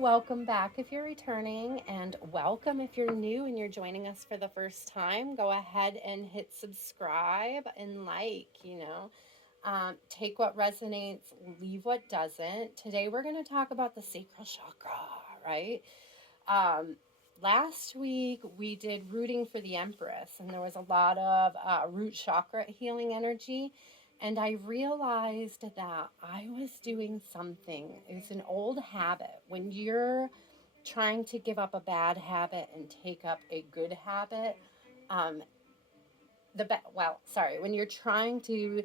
Welcome back if you're returning, and welcome if you're new and you're joining us for the first time. Go ahead and hit subscribe and take what resonates, leave what doesn't. Today we're going to talk about the sacral chakra, right? Last week we did rooting for the Empress, and there was a lot of root chakra healing energy. And I realized that I was doing something. It's an old habit. When you're trying to give up a bad habit and take up a good habit, when you're trying to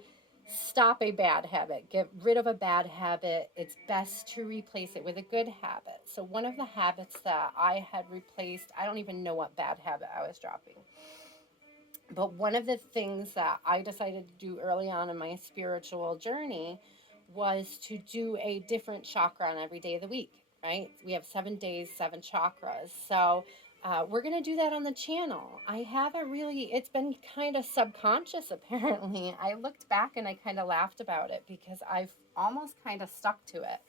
stop a bad habit, get rid of a bad habit, it's best to replace it with a good habit. So one of the habits that I had replaced, I don't even know what bad habit I was dropping. But one of the things that I decided to do early on in my spiritual journey was to do a different chakra on every day of the week, right? We have 7 days, 7 chakras. So we're going to do that on the channel. I haven't really, it's been kind of subconscious apparently. I looked back and I kind of laughed about it because I've almost kind of stuck to it.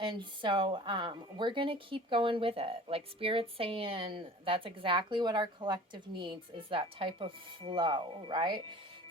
And so we're going to keep going with it. Like Spirit's saying, that's exactly what our collective needs, is that type of flow, right?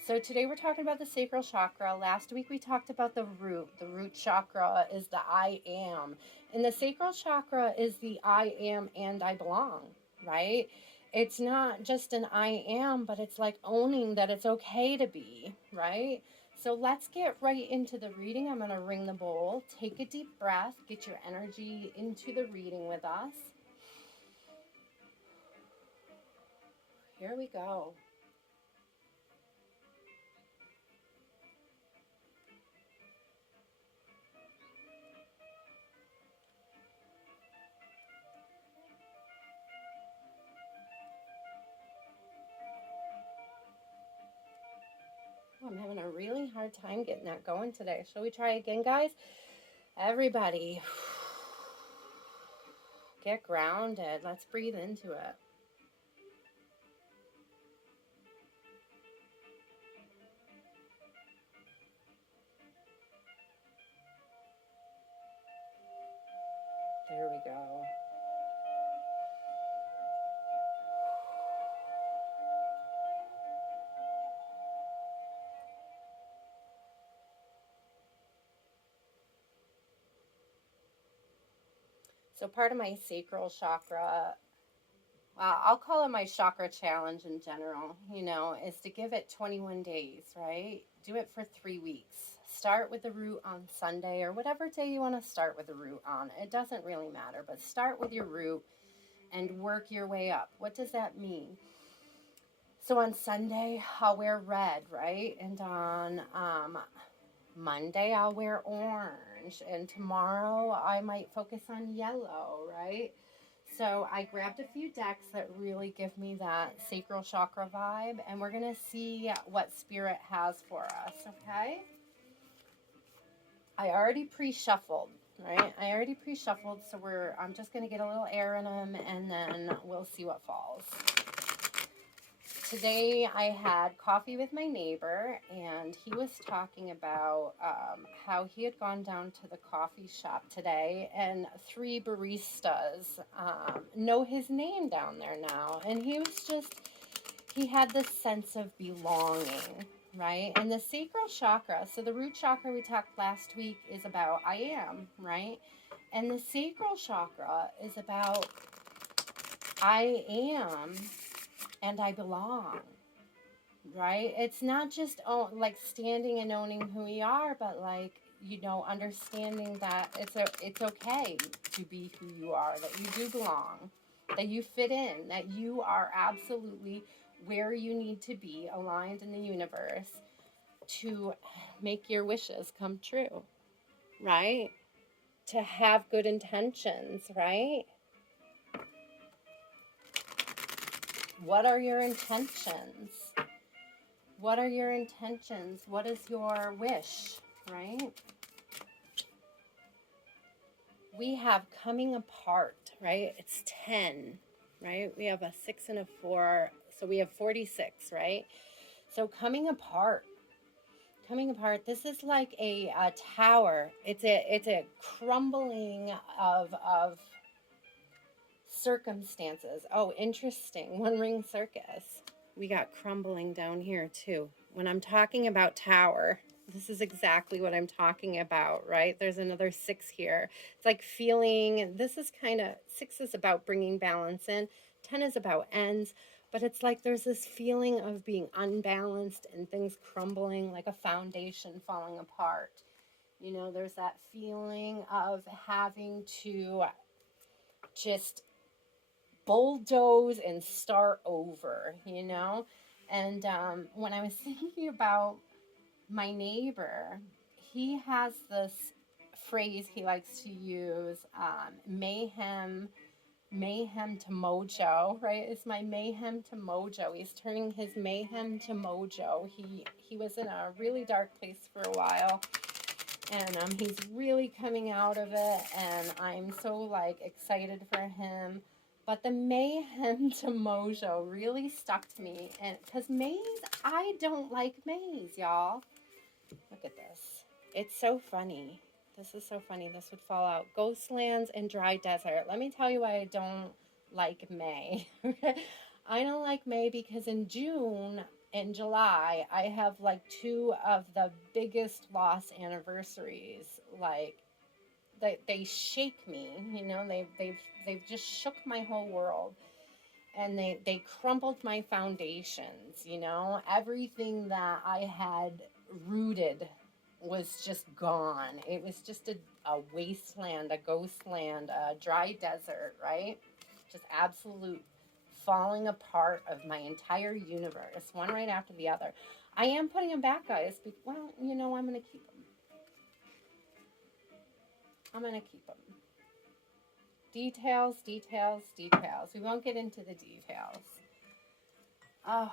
So today we're talking about the sacral chakra. Last week we talked about the root. The root chakra is the I am. And the sacral chakra is the I am and I belong, right? It's not just an I am, but it's like owning that it's okay to be, right? So let's get right into the reading. I'm going to ring the bowl. Take a deep breath. Get your energy into the reading with us. Here we go. Oh, I'm having a really hard time getting that going today. Shall we try again, guys? Everybody, get grounded. Let's breathe into it. There we go. So part of my sacral chakra, I'll call it my chakra challenge in general, is to give it 21 days, right? Do it for 3 weeks. Start with the root on Sunday or whatever day you want to start with the root on. It doesn't really matter, but start with your root and work your way up. What does that mean? So on Sunday, I'll wear red, right? And on Monday, I'll wear orange. And tomorrow, I might focus on yellow, right? So I grabbed a few decks that really give me that sacral chakra vibe, and we're going to see what Spirit has for us, okay? I already pre-shuffled, right? So I'm just going to get a little air in them, and then we'll see what falls. Today I had coffee with my neighbor, and he was talking about how he had gone down to the coffee shop today, and 3 baristas know his name down there now. And he had this sense of belonging, right? And the sacral chakra, so the root chakra we talked last week is about I am, right? And the sacral chakra is about I am and I belong, right? It's not just like standing and owning who we are, but like, understanding that it's okay to be who you are, that you do belong, that you fit in, that you are absolutely where you need to be, aligned in the universe to make your wishes come true, right? To have good intentions, right? What are your intentions? What are your intentions? What is your wish, right? We have coming apart, right? It's 10, right? We have a 6 and a 4, so we have 46, right? So coming apart coming apart. This is like a tower. It's a crumbling of circumstances. Oh, interesting. One ring circus. We got crumbling down here too. When I'm talking about tower, this is exactly what I'm talking about, right? There's another 6 here. It's like feeling, this is kind of, 6 is about bringing balance in, 10 is about ends, but it's like there's this feeling of being unbalanced and things crumbling, like a foundation falling apart. You know, there's that feeling of having to just bulldoze and start over, you know? And when I was thinking about my neighbor, he has this phrase he likes to use, mayhem to mojo, right? It's my mayhem to mojo. He's turning his mayhem to mojo. He was in a really dark place for a while, and he's really coming out of it, and I'm so like excited for him. But the mayhem to mojo really stuck to me, and because maze, I don't like maze, y'all. Look at this. It's so funny. This is so funny. This would fall out. Ghostlands and dry desert. Let me tell you why I don't like May. I don't like May because in June and July, I have like 2 of the biggest loss anniversaries. Like, they shake me, you know, they've just shook my whole world. And they crumbled my foundations, you know. Everything that I had rooted was just gone. It was just a wasteland, a ghostland, a dry desert, right? Just absolute falling apart of my entire universe, one right after the other. I am putting them back, guys. Well, you know, I'm going to keep them. I'm going to keep them. Details, details, details. We won't get into the details. Oh,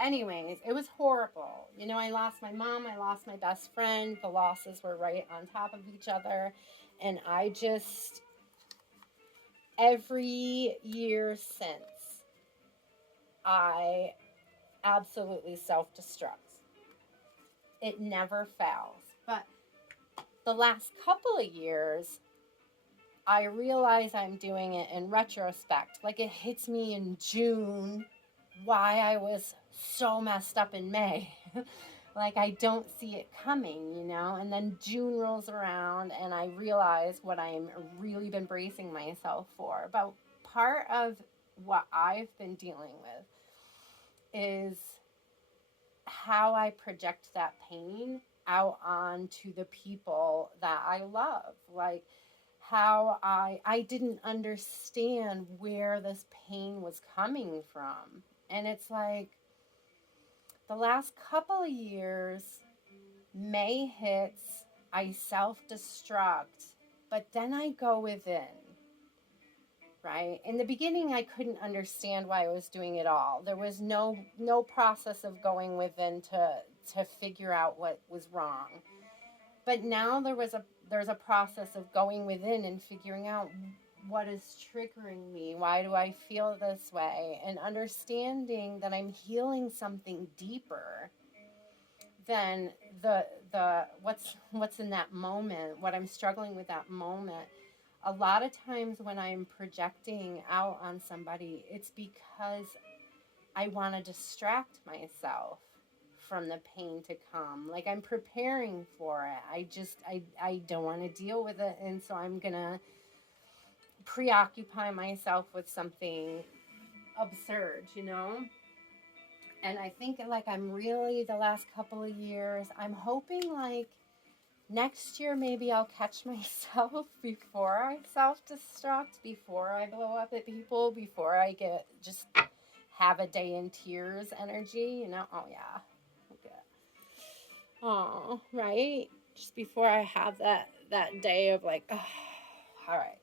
anyways, it was horrible. You know, I lost my mom, I lost my best friend. The losses were right on top of each other. And I just, every year since, I absolutely self-destruct. It never fails. But the last couple of years, I realize I'm doing it in retrospect. Like, it hits me in June why I was so messed up in May. Like, I don't see it coming, you know? And then June rolls around and I realize what I'm really been bracing myself for. But part of what I've been dealing with is how I project that pain out onto the people that I love. Like, how I didn't understand where this pain was coming from. And it's like the last couple of years, May hits, I self-destruct, but then I go within, right? In the beginning, I couldn't understand why I was doing it all. There was no process of going within to figure out what was wrong. But now there's a process of going within and figuring out what is triggering me. Why do I feel this way? And understanding that I'm healing something deeper than the what's in that moment, what I'm struggling with that moment. A lot of times when I'm projecting out on somebody, it's because I want to distract myself from the pain to come. Like, I'm preparing for it. I don't want to deal with it, and so I'm gonna preoccupy myself with something absurd, you know? And I think, like, I'm really, the last couple of years, I'm hoping, like, next year maybe I'll catch myself before I self-destruct, before I blow up at people, before I get just have a day in tears energy, you know? Oh yeah. Okay. Oh, right? Just before I have that day of like, oh, all right.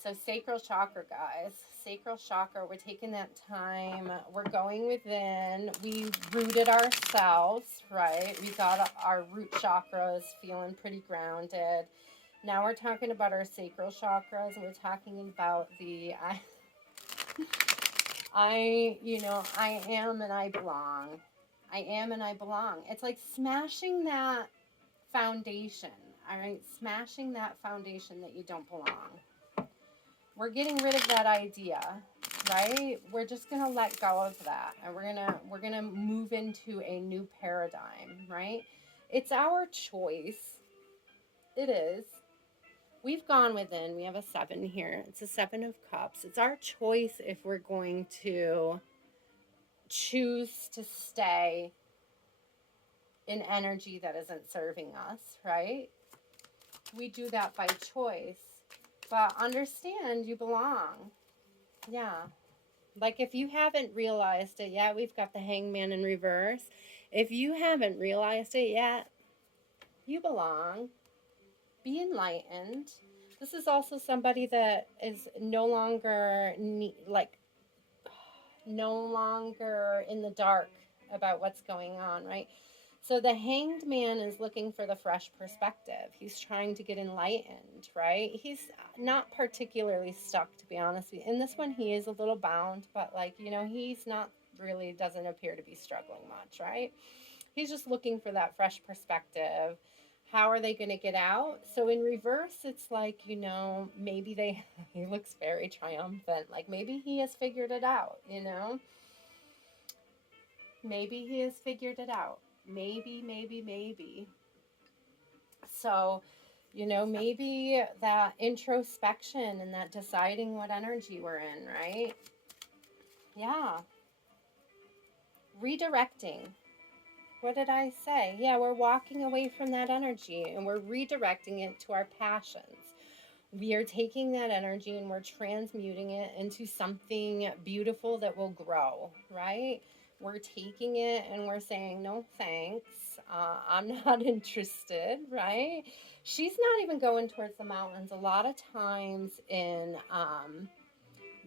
So sacral chakra, guys. Sacral chakra, we're taking that time. We're going within. We rooted ourselves, right? We got our root chakras feeling pretty grounded. Now we're talking about our sacral chakras, and we're talking about the I am and I belong. I am and I belong. It's like smashing that foundation, all right? Smashing that foundation that you don't belong. We're getting rid of that idea, right? We're just going to let go of that, and we're going to move into a new paradigm, right? It's our choice. It is. We've gone within. We have a 7 here. It's a 7 of cups. It's our choice if we're going to choose to stay in energy that isn't serving us, right? We do that by choice. But understand you belong. Yeah. Like if you haven't realized it yet, we've got the Hangman in reverse. If you haven't realized it yet, you belong. Be enlightened. This is also somebody that is no longer no longer in the dark about what's going on, right? So the Hanged Man is looking for the fresh perspective. He's trying to get enlightened, right? He's not particularly stuck, to be honest with you. In this one, he is a little bound, but he's not really, doesn't appear to be struggling much, right? He's just looking for that fresh perspective. How are they going to get out? So in reverse, it's like, maybe he looks very triumphant. Like maybe he has figured it out, Maybe he has figured it out. Maybe. So, maybe that introspection and that deciding what energy we're in, right? Yeah. Redirecting. What did I say? Yeah, we're walking away from that energy and we're redirecting it to our passions. We are taking that energy and we're transmuting it into something beautiful that will grow, right? We're taking it and we're saying, no thanks, I'm not interested, right? She's not even going towards the mountains. A lot of times in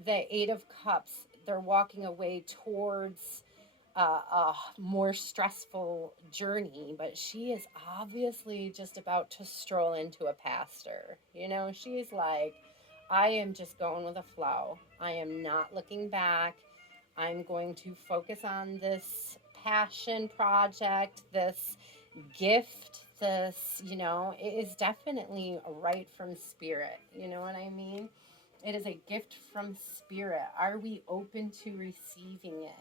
the Eight of Cups, they're walking away towards a more stressful journey, but she is obviously just about to stroll into a pasture. She's like, I am just going with the flow. I am not looking back. I'm going to focus on this passion project, this gift, it is definitely right from spirit. You know what I mean? It is a gift from spirit. Are we open to receiving it?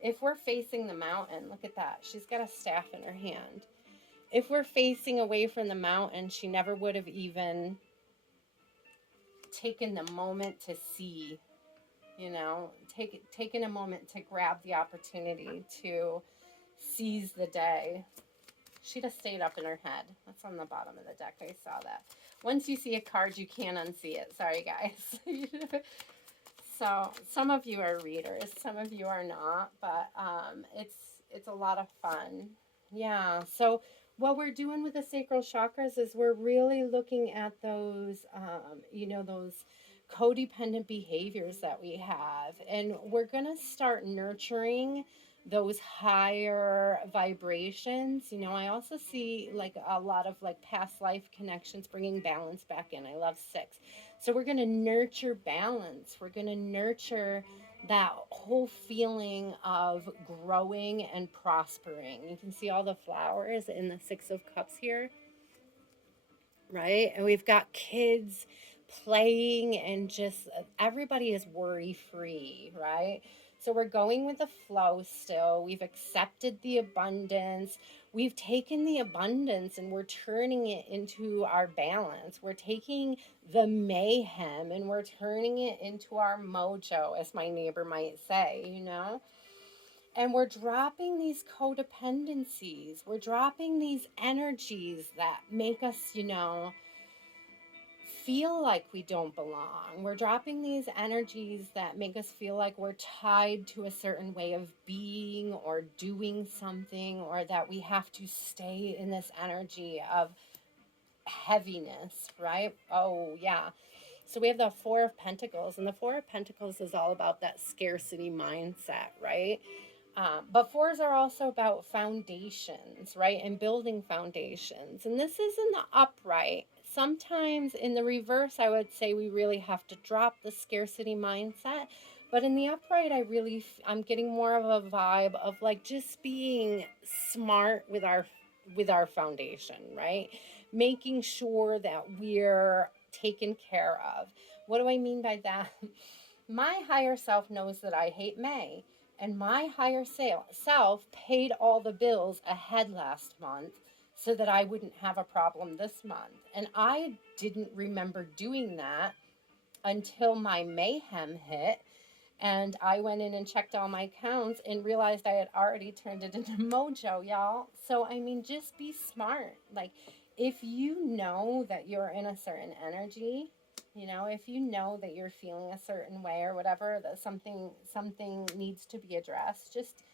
If we're facing the mountain, look at that. She's got a staff in her hand. If we're facing away from the mountain, she never would have even taken the moment to see, taken a moment to grab the opportunity to seize the day. She'd have stayed up in her head. That's on the bottom of the deck. I saw that. Once you see a card, you can't unsee it. Sorry, guys. So some of you are readers, some of you are not, but it's a lot of fun. Yeah. So what we're doing with the sacral chakras is we're really looking at those, those codependent behaviors that we have, and we're gonna start nurturing those higher vibrations. I also see like a lot of like past life connections bringing balance back in. I love 6. So we're going to nurture balance. We're going to nurture that whole feeling of growing and prospering. You can see all the flowers in the 6 of Cups here, right? And we've got kids playing and just everybody is worry free, right? So we're going with the flow still. We've accepted the abundance. We've taken the abundance and we're turning it into our balance. We're taking the mayhem and we're turning it into our mojo, as my neighbor might say, And we're dropping these codependencies. We're dropping these energies that make us, feel like we don't belong. We're dropping these energies that make us feel like we're tied to a certain way of being or doing something, or that we have to stay in this energy of heaviness, right? Oh, yeah. So we have the 4 of Pentacles, and the 4 of Pentacles is all about that scarcity mindset, right? But 4s are also about foundations, right? And building foundations. And this is in the upright. Sometimes in the reverse, I would say we really have to drop the scarcity mindset. But in the upright, I'm getting more of a vibe of like just being smart with our foundation, right? Making sure that we're taken care of. What do I mean by that? My higher self knows that I hate May, and my self paid all the bills ahead last month so that I wouldn't have a problem this month. And I didn't remember doing that until my mayhem hit, and I went in and checked all my accounts and realized I had already turned it into Mojo, y'all. So, I mean, just be smart. Like, if you know that you're in a certain energy, if you know that you're feeling a certain way or whatever, that something needs to be addressed, just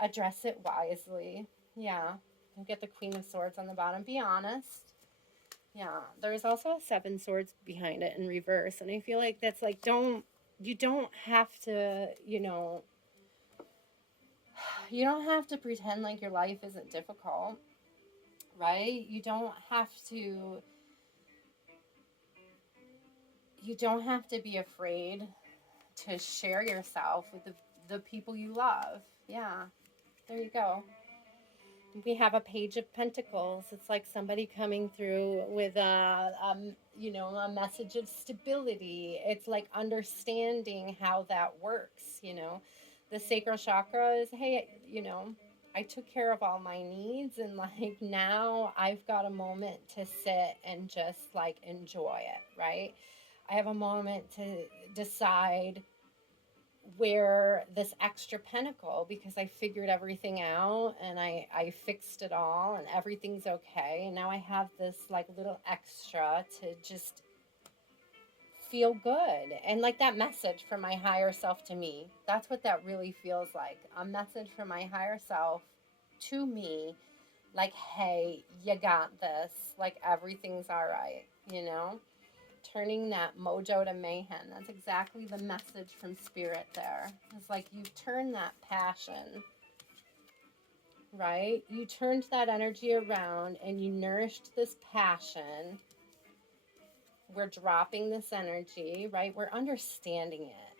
address it wisely. Yeah. And get the Queen of Swords on the bottom. Be honest. Yeah, there's also a seven swords behind it in reverse, and I feel like that's like you don't have to, you don't have to pretend like your life isn't difficult, right? You don't have to be afraid to share yourself with the people you love. Yeah, there you go. We have a page of pentacles. It's like somebody coming through with a message of stability. It's like understanding how that works. The sacral chakra is, hey, I took care of all my needs, and like now I've got a moment to sit and just like enjoy it, right? I have a moment to decide wear this extra pentacle because I figured everything out, and I fixed it all and everything's okay. And now I have this like little extra to just feel good. And like that message from my higher self to me, that's what that really feels like. A message from my higher self to me, like, hey, you got this. Like everything's all right. Turning that mojo to mayhem. That's exactly the message from spirit there. It's like you turn that passion, right? You turned that energy around and you nourished this passion. We're dropping this energy, right? We're understanding it.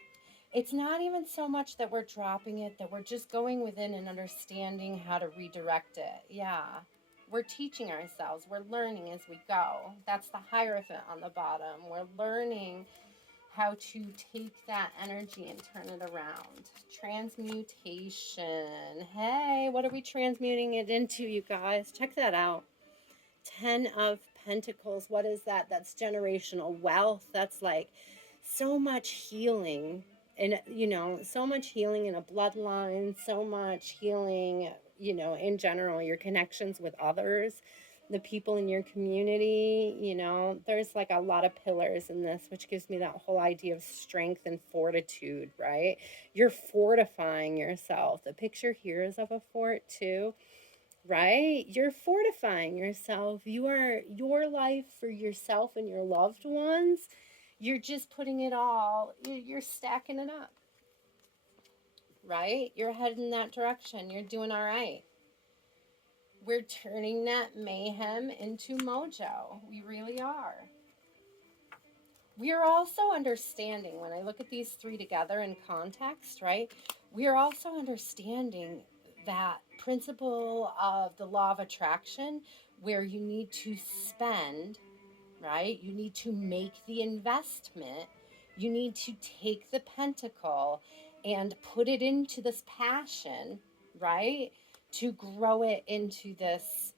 It's not even so much that we're dropping it, that we're just going within and understanding how to redirect it. Yeah. We're teaching ourselves. We're learning as we go. That's the Hierophant on the bottom. We're learning how to take that energy and turn it around. Transmutation. Hey, what are we transmuting it into, you guys? Check that out. 10 of Pentacles. What is that? That's generational wealth. That's like so much healing. And, so much healing in a bloodline, so much healing, in general, your connections with others, the people in your community. There's like a lot of pillars in this, which gives me that whole idea of strength and fortitude, right? You're fortifying yourself. The picture here is of a fort too, right? You're fortifying yourself. You are your life for yourself and your loved ones. You're just putting it all, you're stacking it up, right? You're heading in that direction. You're doing all right. We're turning that mayhem into mojo. We really are. We are also understanding, when I look at these three together in context, right? We are also understanding that principle of the law of attraction, where you need to spend, right? You need to make the investment. You need to take the pentacle and put it into this passion, right? To grow it into this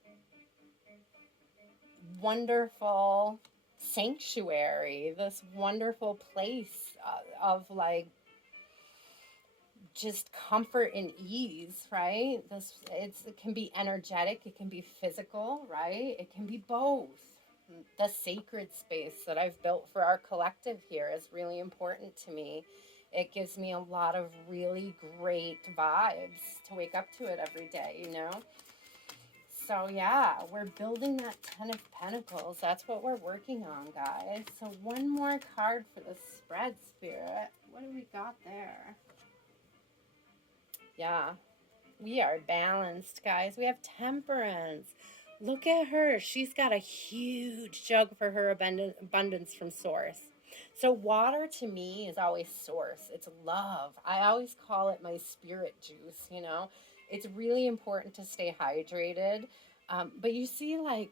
wonderful sanctuary, this wonderful place of like just comfort and ease, right? It can be energetic, it can be physical, right? It can be both. The sacred space that I've built for our collective here is really important to me. It gives me a lot of really great vibes to wake up to it every day. So yeah, we're building that 10 of Pentacles. That's what we're working on, guys. So one more card for the spread, Spirit. What do we got there? Yeah, we are balanced, guys. We have Temperance. Look at her. She's got a huge jug for her abundance from Source. So water to me is always source. It's love. I always call it my spirit juice, you know. It's really important to stay hydrated. But you see, like,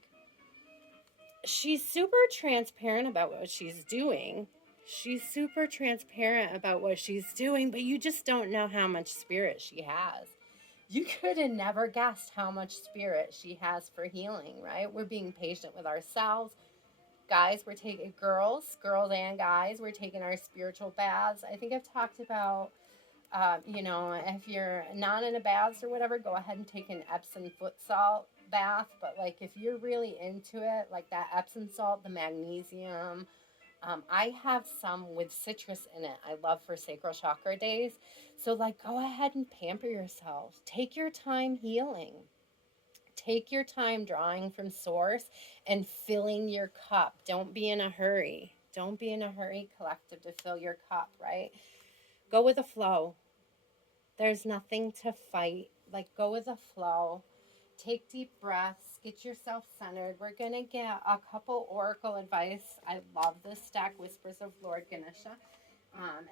she's super transparent about what she's doing. She's super transparent about what she's doing, but you just don't know how much spirit she has. You could have never guessed how much spirit she has for healing, right? We're being patient with ourselves. Guys, we're taking girls and guys, we're taking our spiritual baths. I think I've talked about, you know, if you're not in a baths or whatever, go ahead and take an Epsom foot salt bath. But like if you're really into it, like that Epsom salt, the magnesium, I have some with citrus in it. I love for sacral chakra days. So like go ahead and pamper yourself. Take your time healing. Take your time drawing from source and filling your cup. Don't be in a hurry. Don't be in a hurry, collective, to fill your cup, right? Go with the flow. There's nothing to fight. Like, go with the flow. Take deep breaths. Get yourself centered. We're going to get a couple oracle advice. I love this stack, Whispers of Lord Ganesha.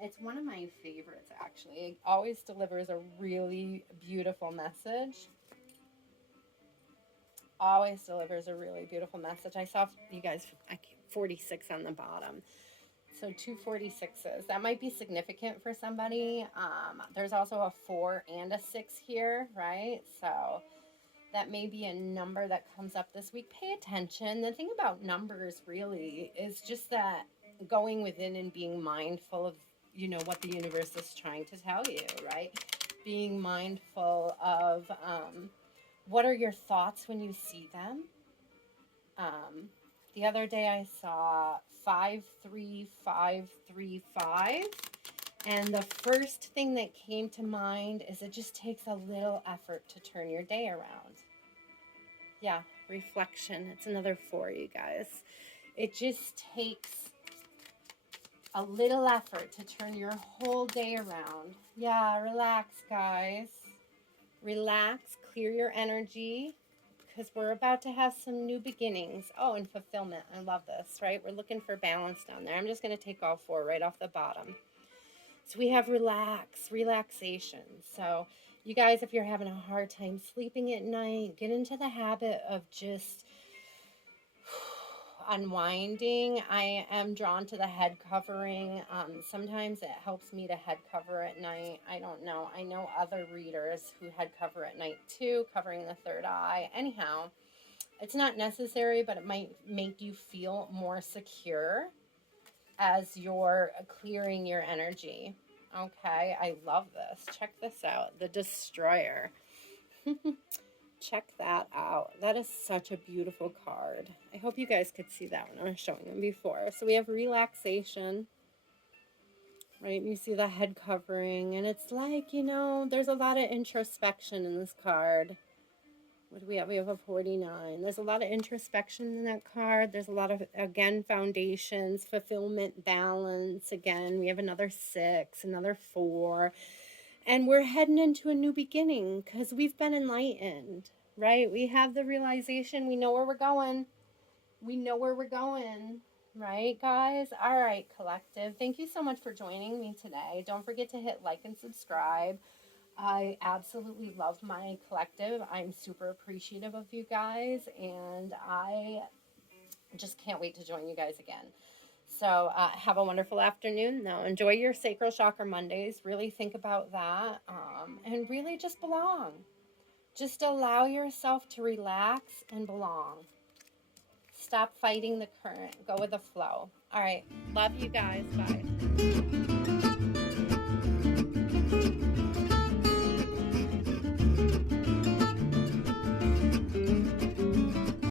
It's one of my favorites, actually. It always delivers a really beautiful message. Always delivers a really beautiful message. I saw you guys 46 on the bottom. So 246s. That might be significant for somebody. There's also a 4 and a 6 here, right? So that may be a number that comes up this week. Pay attention. The thing about numbers really is just that going within and being mindful of, you know, what the universe is trying to tell you, right? Being mindful of what are your thoughts when you see them? The other day I saw 53535, and the first thing that came to mind is it just takes a little effort to turn your day around. Yeah, reflection. It's another 4, you guys. It just takes a little effort to turn your whole day around. Yeah, relax, guys. Relax, clear your energy, because we're about to have some new beginnings. Oh, and fulfillment. I love this, right? We're looking for balance down there. I'm just going to take all 4 right off the bottom. So we have relaxation. So you guys, if you're having a hard time sleeping at night, get into the habit of just unwinding. I am drawn to the head covering. Sometimes it helps me to head cover at night. I don't know. I know other readers who head cover at night too, covering the third eye. Anyhow, it's not necessary, but it might make you feel more secure as you're clearing your energy. Okay, I love this. Check this out. The Destroyer. Check that out. That is such a beautiful card. I hope you guys could see that when I was showing them before. So we have relaxation, right? You see the head covering, and it's like, you know, there's a lot of introspection in this card. What do we have? We have a 49. There's a lot of introspection in that card. There's a lot of, again, foundations, fulfillment, balance. Again, we have another 6, another 4. And we're heading into a new beginning because we've been enlightened, right? We have the realization. We know where we're going. We know where we're going, right, guys? All right, collective. Thank you so much for joining me today. Don't forget to hit like and subscribe. I absolutely love my collective. I'm super appreciative of you guys, and I just can't wait to join you guys again. So have a wonderful afternoon. Now, enjoy your Sacral Chakra Mondays. Really think about that, and really just belong. Just allow yourself to relax and belong. Stop fighting the current. Go with the flow. All right. Love you guys. Bye.